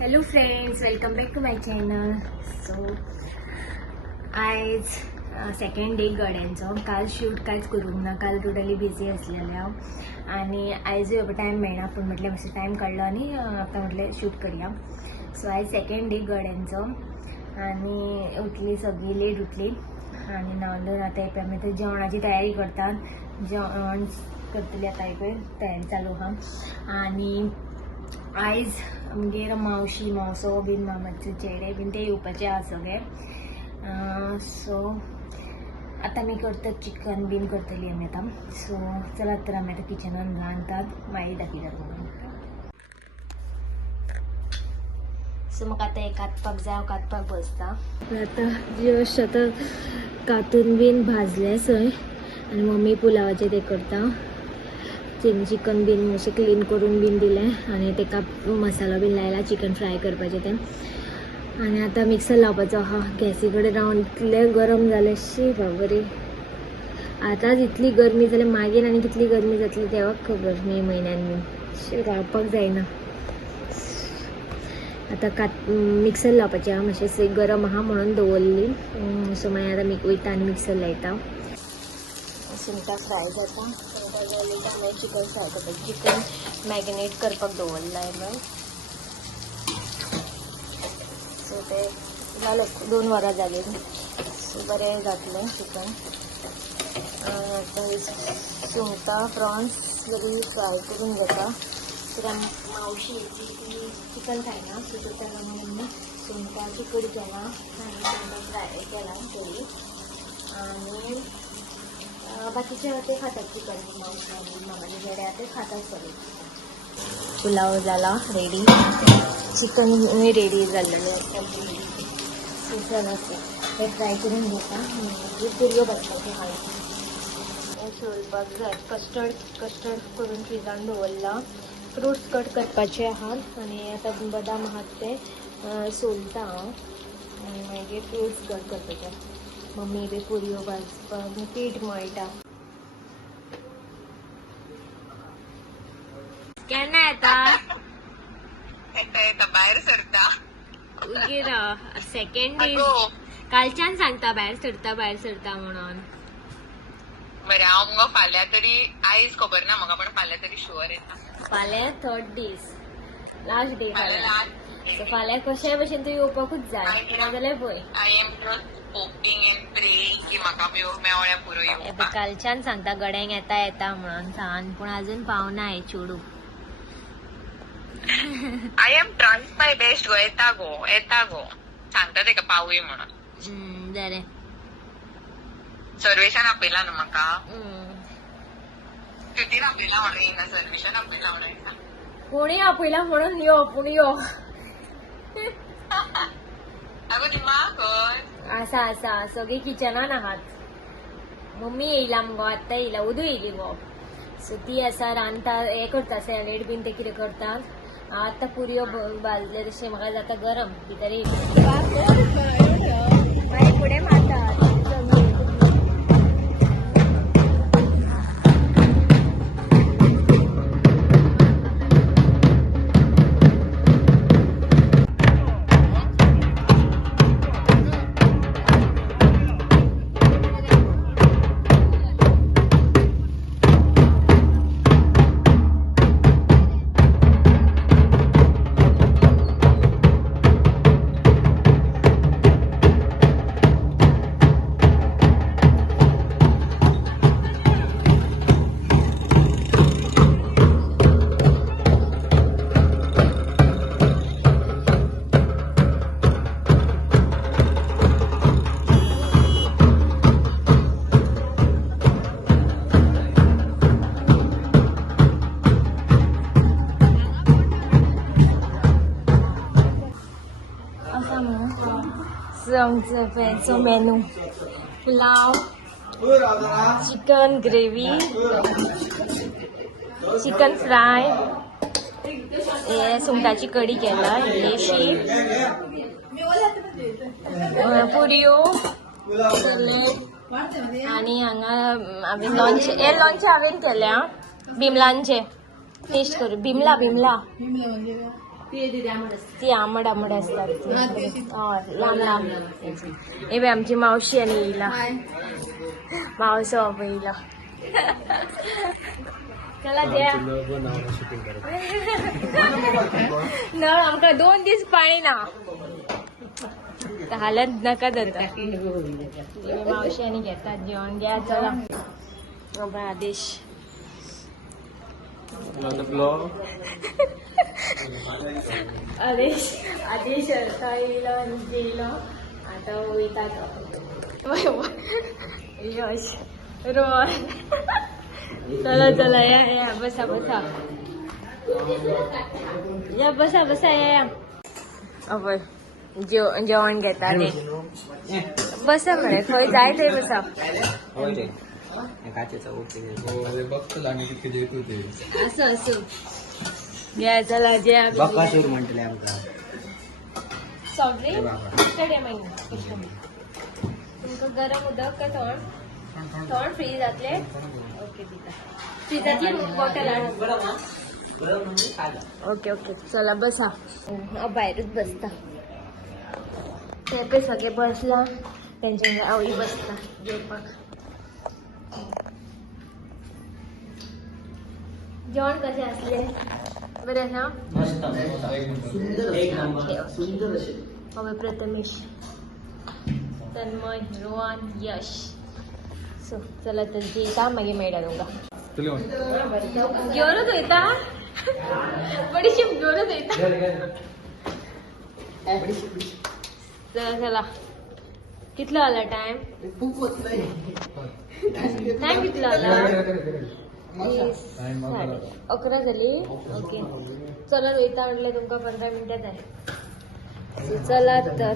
Hello friends, welcome back to my channel. So आयज second day गड्यांचो. काल shoot कांयच करूंक ना, काल टोटली बिजी आसलेलें हांव आनी आयजूय बाबा टायम मेळना, पूण म्हटलें मातशें टायम काडलो आनी आतां म्हटलें शूट करया. सो आयज सेकंड डे गड्यांचो आनी उठली सगळीं लेट उठली आनी न्हावन आतां पळय आमी आतां जेवणाची तयारी करतात. जेवण करतली आतां पळय तयारी चालू आहा. आनी आयज आमगेर मावशी मावसो बीन मामाचे चेडे बीन ते येवपाचे आहा सगळे. सो आतां आमी करतात चिकन बीन करतली आमी आतां. सो चलात तर आमी आतां किचनान रांदतात, मागीर दाखयतात म्हणून. सो म्हाका आतां हें कातपाक जाय, हांव कातपाक बसता. आतां जस्ट आतां कातून बीन भाजले सय आनी मम्मी पुलावाचें तें करता. चिकन बीन मातशें क्लीन करून बीन दिलें आनी तेका मसालो बीन लायला चिकन फ्राय करपाचें तें. आनी आतां मिक्सर लावपाचो आहा. गॅसी कडेन रावन इतलें गरम जालें, शी बाबरे. आतांच इतली गरमी जाल्या मागीर आनी कितली गरमी जातली देवाक खबर. मे म्हयन्यान बीन शी रावपाक जायना. आतां मिक्सर लावपाचें आहा, मातशें गरम आहा म्हणून दवरली. सो मागीर आतां वयता आनी मिक्सर लायता. सुंगटां फ्राय जाता. सुंगटां चिकन फ्राय करता. चिकन मॅगिनेट करपाक दवरला हांवें. सो ते जालें 2 वरां जालीं. सो बरें जातलें चिकन. आतां सुंगटां प्रॉन्स बरी फ्राय करून घेता. कित्याक मावशी ती चिकन खायना, सो ताका लागून सुंगटांची कडी केला आनी सुंगटां फ्राय केला कडी. आनी बाकीचे ते खातात चिकन. मावशी मामाचे चेडे ते खातात सगळे. पुलाव जाला रेडी, चिकन रेडी जाल्लेलें. चला ते फ्राय करून घेता आनी पुरयो भाजपाच्यो आहा. सोलपाक जाय. कस्टर्ड करून फ्रिजान दवरला. फ्रुट्स कट करपाचे आहा आनी आतां बदाम आहात ते सोलता हांव आनी मागीर फ्रुट्स कट करपाचे. मम्मी बी पुरयो भाजपाक पीठ मळटा. केन्ना येता? येता भायर सरता. सेकंड डे कालच्यान सांगता भायर सरता म्हणून. बरें हांव मुगो फाल्यां तरी, आयज खबर ना म्हाका, पण फाल्यां तरी शुअर येता. फाल्यां 3rd दीस, लास्ट डे फाल्यां. सो फाल्यां कशे भशेन तूं येवपाकूच जाय, नाजाल्यार पळय. I am just hoping and praying की म्हाका मेवळ्या पुरो येवपा. कालच्यान सांगता गड्यांक येता म्हणून सांग, पूण अजून पावना हे चेडू. I am trying my best गो. येता गो सांगता तेका पावूय म्हणून. बरें. सर्वेशान आपयला न्हू म्हाका. सुटीन आपयला म्हणून येयना, सर्वेशान आपयला म्हणून येता. कोणी आपयला म्हणून यो, पूण यो. अगो दिमाग कर. आसा सगळी किचनान आहात. मम्मी येयला मुगो, आत्तां येयला, उदू येयली गो. सो ती आसा रांदता, हें करता सॅलेड बीन ते कितें करतात. आतां पुरयो भाजले तशें म्हाका जाता गरम भितर मागीर फुडें मारतात. आमचो menu pulao, chicken gravy, chicken fry, सुंगटाची कडी केला इल्लीशी, पुरयो, आनी हांगा हांवें लंच हांवें केल्या बिमलांचे. टेस्ट करू. बिमला ती आंबट आंबट असतात लांब लांब. हे बी आमची मावशी आणि येईला मावसो येईला. चला द्या नळ आमका 2 दिवस पाणी ना हालत नका जाता. मावशी आणि घेतात जेवण घ्या. चला आदेश आदेश येईल आता येतात यश रोहन. चला चला या बसा बसा या बसा बसा या अबय जेवण घेता ते बसा म्हणे खंय जाय थंय बसा. असं असं या चला जे म्हटले सॉफ्ट तुमका गरम उदक का थंड थंड फ्रीज जातले. ओके फ्रीजातली बॉटल ओके ओके चला बसा. बाहेरच बसता ते सगळे बसला त्यांच्या आवडी बसता जेवपाक. जेवण कसे असले बरे ना. हवे प्रथमेश तन्मय रोहन यश. सो चला तर जेता मागे मेळटा तुमका घेवनच वयता बडीशीप घेवनच वयता. चला चला कितलो जाला टाइम कितलो जाला 11 झाली. ओके चला वयता म्हटलं तुमका 15 मिनिटात आहे. चला तर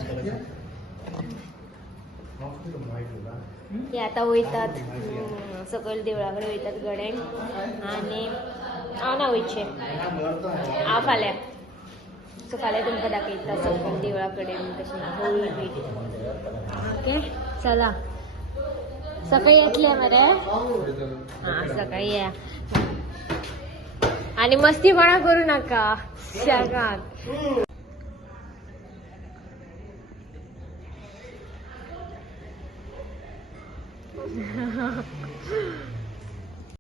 ते आता वयतात सकयल देवळाकडे वयतात गड्यांक आणि हांव ना वयचें हांव फाल्यां. सो फाल्यां तुमकां दाखयता सकयल देवळा कडेन तशें होळी बी. ओके चला सकाळी येतले मरे. हां सकाळी या आणि मस्तीपणा करू नका शागात.